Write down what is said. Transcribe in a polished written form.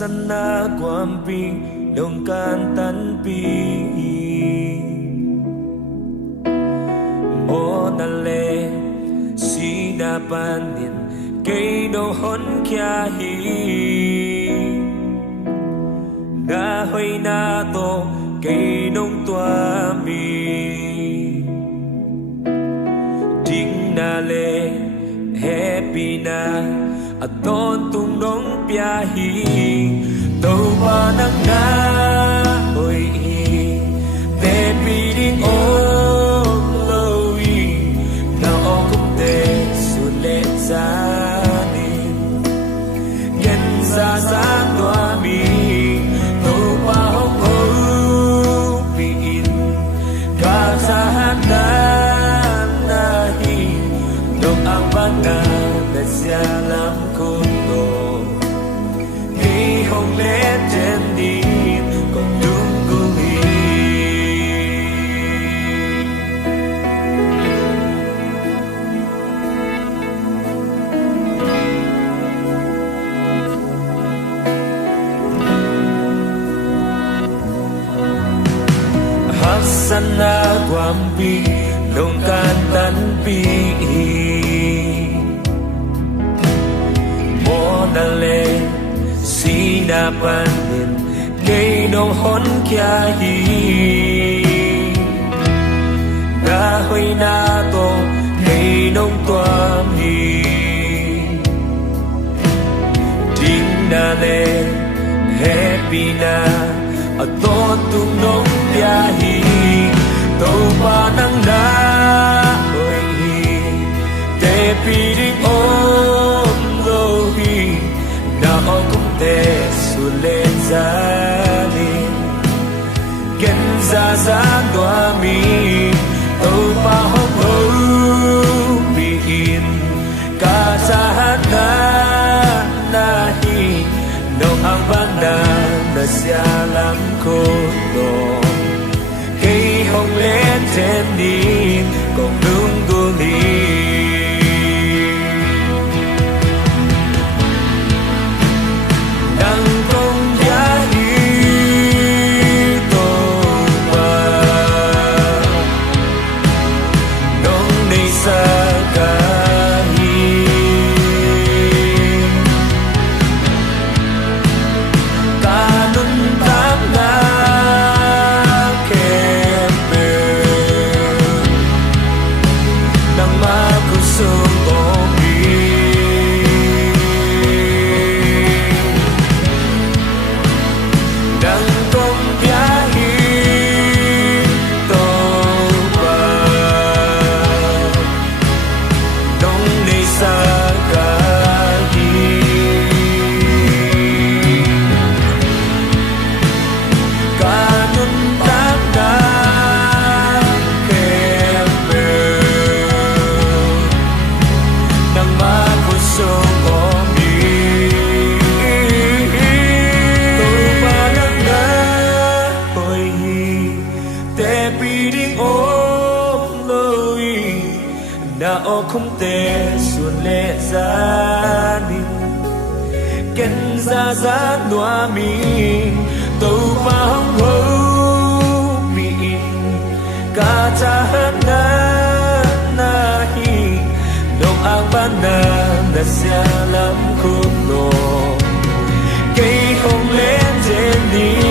sana kwampi dong kan tanpi mo nale si dapanin kay dohon kya hi dahoy na to kay nung tuami ding nale happy na at don tung dong piahi tàu ba nang na oi te piring o loi na o kum te su le za ni gen za za tua mi tàu ba hong o pi in ka sa na na hi dong ang bana na sia lam kundo hi hong le ten din kong dung guli hasan na kwampi dong kan tan pi nale si dapanin kay dohon kya hi dahoy na to kay nung tuam hi ding nale happy na at tung nung kya hi tàu pa nang na oi te piring om lohi na o kum te su le za ni gen za za doa mi tàu pa hong ho bi in ka sa na na hi no ang banda na sia lam ko do kay hong le ten din kong nung guli na o không te suôn lệ ra đi ken ra ra noa mi tàu pa hong ho mi ka cha na na hi dong ang bana na sia lam khum no cây hồng lên trên đi